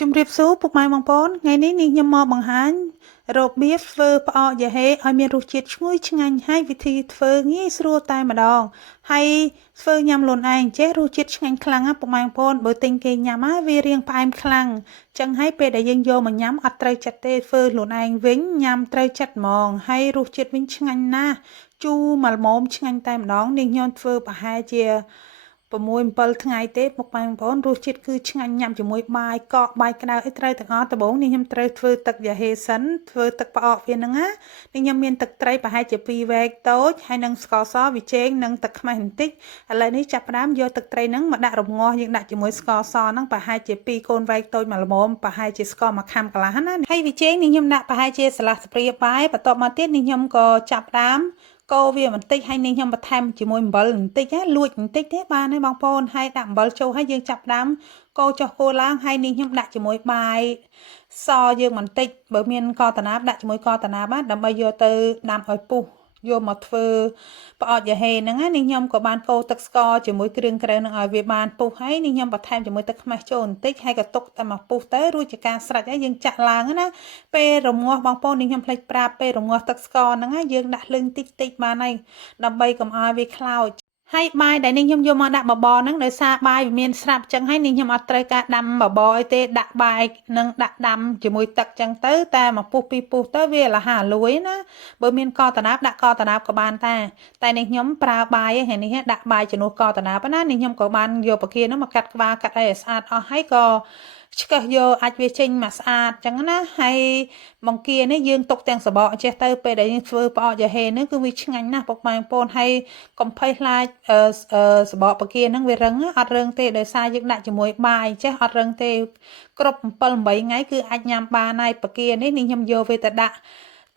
ជំរាបសួរពុកម៉ែបងប្អូនថ្ងៃនេះនាងខ្ញុំមកបង្ហាញរបៀបធ្វើផ្អកយ៉ាហេឲ្យមានរសជាតិឈ្ងុយឆ្ងាញ់ហើយវិធីធ្វើងាយស្រួលតែម្ដងហើយធ្វើញ៉ាំខ្លួនឯងចេះរសជាតិឆ្ងាញ់ខ្លាំងណាពុកម៉ែបងប្អូនបើទិញគេញ៉ាំវារៀងផ្អែមខ្លាំងចឹងហើយពេលដែលយើងយកមកញ៉ាំអត់ត្រូវចិត្តទេធ្វើខ្លួនឯងវិញញ៉ាំត្រូវចិត្តហ្មងហើយរសជាតិវិញឆ្ងាញ់ណាស់ជូរមកល្មមឆ្ងាញ់តែម្ដងនាងខ្ញុំធ្វើប្រហែលជា6-7ថ្ងៃទេពុកម៉ែបងប្អូនរសជាតិគឺឆ្ងាញ់ញ៉ាំជាមួយបាយកកបាយក្តៅអីត្រូវទាំងអស់ដំបូងនេះខ្ញុំត្រូវធ្វើទឹកយ៉ាហេសិនធ្វើទឹកផ្អកវាហ្នឹងណានេះខ្ញុំមានទឹកត្រីប្រហែលជា2វែកតូចហើយនឹងស្ករសវិជែងនិងទឹកខ្មេះបន្តិចឥឡូវនេះចាប់ផ្ដើមយកទឹកត្រីហ្នឹងមកដាក់រំងាស់យើងដាក់ជាមួយស្ករសហ្នឹងប្រហែលជា2កូនវែកតូចមកល្មមប្រហែលជាស្ករ1ខាំកន្លះណាហើយវិជែងនេះខ្ញុំដាក់ប្រហែលជាស្លាសស្ព្រាបាយបន្ទាប់មកទៀតនេះខ្ញុំក៏ចាប់ផ្ដើមកូរវាបន្តិចហើយនេះខ្ញុំបន្ថែមជាមួយអំបិលបន្តិចណាលួចបន្តិចទេបានហើយបងប្អូនហើយដាក់អំបិលចូលហើយយើងចាប់ផ្ដើមកូរចុះកូរឡើងហើយនេះខ្ញុំដាក់ជាមួយបាយសយើងបន្តិចបើមានកតណាបដាក់ជាមួយកតណាបដើម្បីយកទៅដាំឲ្យពុះយកមកធ្វើផ្អកយ៉ាហេហ្នឹងណានេះខ្ញុំក៏បានកូរទឹកស្ករជាមួយគ្រឿងក្រៅនឹងឲ្យវាបានពុះហើយនេះខ្ញុំបន្ថែមជាមួយទឹកខ្មេះចូលបន្តិចហើយក៏ទុកតែមកពុះទៅរួចជាការស្រេចហើយយើងចាក់ឡើងណាពេលរងាស់បងប្អូននេះខ្ញុំភ្លេចប្រាប់ពេលរងាស់ទឹកស្ករហ្នឹងណាយើងដាក់លឹងតិចតិចបានហើយដើម្បីកុំឲ្យវាខ្លោចហើយបាយដែលនេះខ្ញុំយកមកដាក់បបរហ្នឹងដោយសារបាយវាមានស្រាប់ចឹងហើយនេះខ្ញុំអត់ត្រូវការដាំបបរអីទេដាក់បាយនិងដាក់ដាំជាមួយទឹកចឹងទៅតែមកពុះពីពុះទៅវាលះហាលួយណាបើមានកតណាបដាក់កតណាបក៏បានតែនេះខ្ញុំប្រើបាយហើយនេះដាក់បាយជំនួសកតណាបណានេះខ្ញុំក៏បានយកប្រគាហ្នឹងមកកាត់ក្បាលកាត់អីឲ្យស្អាតអស់ហើយក៏ឆ្កឹះយកអាចវាចេញមកស្អាតចឹងណាហើយបង្គានេះយើងទុកទាំងសបកចេះទៅពេលដែលយើងធ្វើផ្អកយ៉ាហេនេះគឺវាឆ្ងាញ់ណាស់ពុកម៉ែបងប្អូនហើយកុំភ័យខ្លាចសបកបង្គាហ្នឹងវារឹងអត់រឹងទេដោយសារយើងដាក់ជាមួយបាយចេះអត់រឹងទេគ្រប់7-8ថ្ងៃគឺអាចញ៉ាំបានហើយបង្គានេះខ្ញុំយកវាទៅដាក់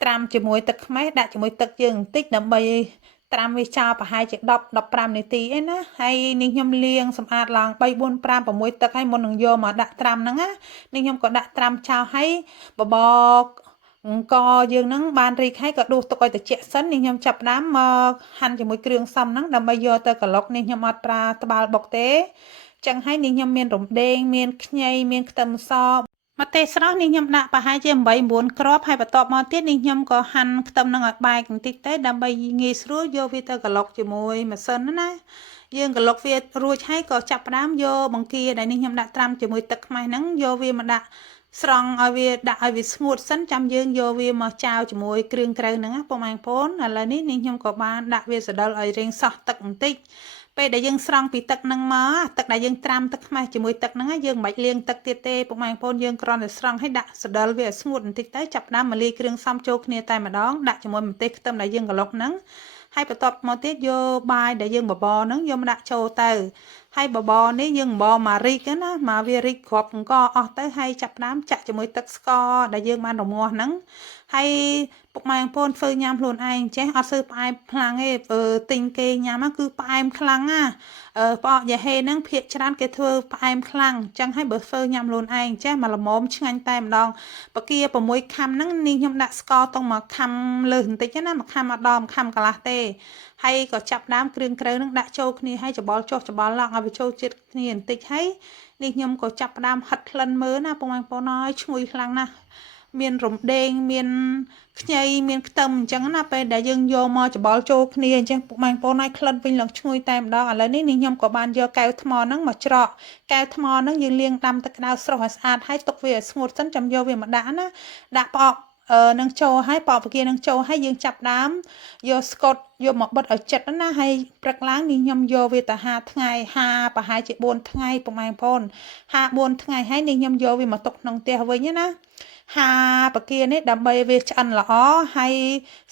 ត្រាំជាមួយទឹកខ្មេះដាក់ជាមួយទឹកយើងបន្តិចដើម្បីត្រាំវាចោលប្រហែលជា10-15នាទីឯណាហើយនេះខ្ញុំលាងសម្អាតឡើង3-4-5-6ទឹកហើយមុននឹងយកមកដាក់ត្រាំហ្នឹងណានេះខ្ញុំក៏ដាក់ត្រាំចោលហើយបបកអង្គយើងហ្នឹងបានរីកហើយក៏ដួសទុកឲ្យត្រជាក់សិននេះខ្ញុំចាប់ផ្ដើមមកហាន់ជាមួយគ្រឿងផ្សំហ្នឹងដើម្បីយកទៅក្លុកនេះខ្ញុំអត់ប្រើត្បាល់បុកទេចឹងហើយនេះខ្ញុំមានរំដេងមានខ្ញីមានខ្ទឹមសម្ទេសស្រស់នេះខ្ញុំដាក់ប្រហែលជា8-9គ្រាប់ហើយបន្ទាប់មកទៀតនេះខ្ញុំក៏ហាន់ខ្ទឹមនឹងឲ្យបែកបន្តិចទៅដើម្បីងាយស្រួលយកវាទៅក្លុកជាមួយម៉ាស៊ីនណាយើងក្លុកវារួចហើយក៏ចាប់ផ្ដើមយកបង្គាដែលនេះខ្ញុំដាក់ត្រាំជាមួយទឹកខ្មេះហ្នឹងយកវាមកដាក់ស្រង់ឲ្យវាដាក់ឲ្យវាស្ងួតសិនចាំយើងយកវាមកចាវជាមួយគ្រឿងក្រៅហ្នឹងណាបងប្អូនឥឡូវនេះខ្ញុំក៏បានដាក់វាសដិលឲ្យរៀងសោះទឹកបន្តិចពេលដែលយើងស្រង់ពីទឹកហ្នឹងមកទឹកដែលយើងត្រាំទឹកខ្មេះជាមួយទឹកហ្នឹងយើងមិនបាច់លាងទឹកទៀតទេពុកម៉ែបងប្អូនយើងគ្រាន់តែស្រង់ឲ្យដាក់សដិលវាឲ្យស្ងួតបន្តិចទៅចាប់ផ្ដើមមកលាយគ្រឿងផ្សំចូលគ្នាតែម្ដងដាក់ជាមួយម្ទេសខ្ទឹមដែលយើងក្លុកហ្នឹងហើយបន្ទាប់មកទៀតយកបាយដែលយើងបបរហ្នឹងយកមកដាក់ចូលទៅហើយបបរនេះយើងបបរមករីកណាមកវារីកគ្រាប់អង្គអស់ទៅហើយចាប់ផ្ដើមចាក់ជាមួយទឹកស្ករដែលយើងបានរងាស់ហ្នឹងហើយពុកម៉ែបងប្អូនធ្វើញ៉ាំខ្លួនឯងចេះអត់សូវផ្អែមខ្លាំងទេទិញគេញ៉ាំគឺផ្អែមខ្លាំងណាផ្អកយ៉ាហេហ្នឹងភាគច្រើនគេធ្វើផ្អែមខ្លាំងអញ្ចឹងហើយបើធ្វើញ៉ាំខ្លួនឯងចេះមកល្មមឆ្ងាញ់តែម្ដងបកា6ខាំហ្នឹងនេះខ្ញុំដាក់ស្ករតុង1ខាំលើសបន្តិចណា1ខាំអត់ដល់1ខាំកន្លះទេហើយក៏ចាប់ដើមគ្រឿងក្រៅហ្នឹងដាក់ចូលគ្នាហើយច្បល់ចុះច្បល់ឡើងឲ្យវាចូលជាតិគ្នាបន្តិចហើយនេះខ្ញុំក៏ចាប់ផ្ដើមហិតក្លិនមើលណាបងប្អូនអើយឈ្ងុយខ្លាំងណាស់មានរំដេងមានខ្ញីមានខ្ទឹមអញ្ចឹងណាពេលដែលយើងយកមកច្បល់ចូលគ្នាអញ្ចឹងពុកម៉ែបងប្អូនឲ្យក្លិនវិញឡើងឈ្ងុយតែម្ដងឥឡូវនេះខ្ញុំក៏បានយកកែវថ្មហ្នឹងមកច្រកកែវថ្មហ្នឹងយើងលាងដាំទឹកក្តៅស្រុះឲ្យស្អាតហើយទុកវាឲ្យស្ងួតសិនចាំយកវាមកដាក់ណាដាក់ផ្អកនឹងចូលហើយបបកានឹងចូលហើយយើងចាប់ដើមយកស្កុតយកមកបិទឲ្យជិតណាហើយព្រឹកឡើងនេះខ្ញុំយកវាទៅហាលថ្ងៃហាលប្រហែលជា4ថ្ងៃពុកម៉ែបងប្អូនហាល4ថ្ងៃហើយនេះខ្ញុំយកវាមកទុកក្នុងផ្ទះវិញណាហាបកានេះដើម្បីវាឆ្អិនល្អហើយ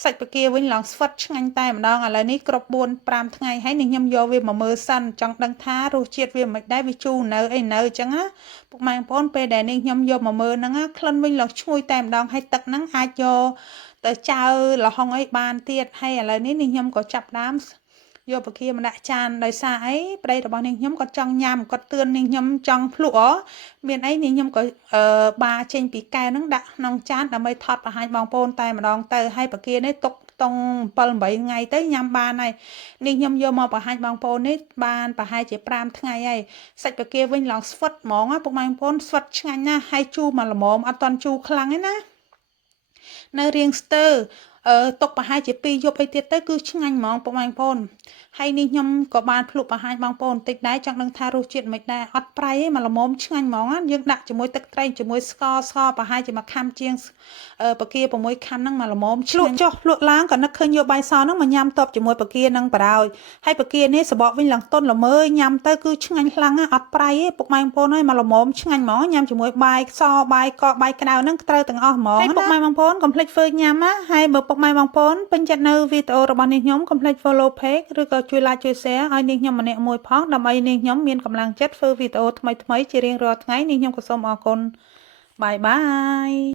សាច់បកាវិញឡើងស្វិតឆ្ងាញ់តែម្ដងឥឡូវនេះគ្រប់4-5ថ្ងៃហើយនេះខ្ញុំយកវាមកមើលសិនចង់ដឹងថារសជាតិវាមិនដែរវាជូរនៅអីនៅអញ្ចឹងណាពុកម៉ែបងប្អូនពេលដែលនេះខ្ញុំយកមកមើលហ្នឹងក្លិនវិញឡើងឈ្ងុយតែម្ដងហើយទឹកហ្នឹងអាចយកទៅចៅល្ហុងអីបានទៀតហើយឥឡូវនេះខ្ញុំក៏ចាប់ដើមយកបកាមកដាក់ចានដោយសារអីប្តីរបស់នាងខ្ញុំគាត់ចង់ញ៉ាំគាត់ទឿននាងខ្ញុំចង់ភ្លក់មានអីនាងខ្ញុំក៏បាចេញពីកែវហ្នឹងដាក់ក្នុងចានដើម្បីថតបង្ហាញបងប្អូនតែម្ដងទៅហើយបកានេះទុក ខ្ទង់7 8ថ្ងៃទៅញ៉ាំបានហើយនេះខ្ញុំយកមកបង្ហាញបងប្អូននេះបានប្រហែលជា5ថ្ងៃហើយសាច់ពគាវិញឡើងស្វិតហ្មងពុកម៉ែបងប្អូនស្វិតឆ្ងាញ់ណាស់ហើយជូរមកល្មមអត់តន់ជូរខ្លាំងទេណានៅរៀងស្ទើទុកប្រហែលជា2យប់អីទៀតទៅគឺឆ្ងាញ់ហ្មងពុកម៉ែបងប្អូនហើយនេះខ្ញុំក៏បានភ្លក់បង្ហាញបងប្អូនបន្តិចដែរចង់ដឹងថារសជាតិមិនដែរអត់ប្រៃទេមកល្មមឆ្ងាញ់ហ្មងយើងដាក់ជាមួយទឹកត្រីជាមួយស្ករប្រហែលជាមួយខាំជាងបកា6ខាំហ្នឹងមកល្មមឆ្ងាញ់ចុះភ្លក់ឡើងក៏នឹកឃើញយកបាយសហ្នឹងមកញ៉ាំតបជាមួយបកាហ្នឹងបរោយហើយបកានេះសបកវិញឡើងទន់ល្មើយញ៉ាំទៅគឺឆ្ងាញ់ខ្លាំងណាស់អត់ប្រៃទេពុកម៉ែបងប្អូនហើយមកល្មមឆ្ងាញ់ហ្មងញ៉ាំជាមួយបាយសបាយកកបាយក្តៅហ្នឹងត្រូវទាំងអស់ហ្មងហើយពុកម៉ែបងប្អូនកុំភ្លេចធ្វើញ៉ាំណាហើយបើពុកម៉ែបងប្អូនពេញចិត្តនៅវីដេអូរបស់នេះខ្ញុំកុំភ្លេច follow page ឬក៏ជួយ like ជួយ share ឲ្យនេះខ្ញុំម្នាក់មួយផងដើម្បីនេះខ្ញុំមានកម្លាំងចិត្តធ្វើវីដេអូថ្មីៗជារៀងរាល់ថ្ងៃនេះខ្ញុំក៏សូមអរគុណបាយបាយ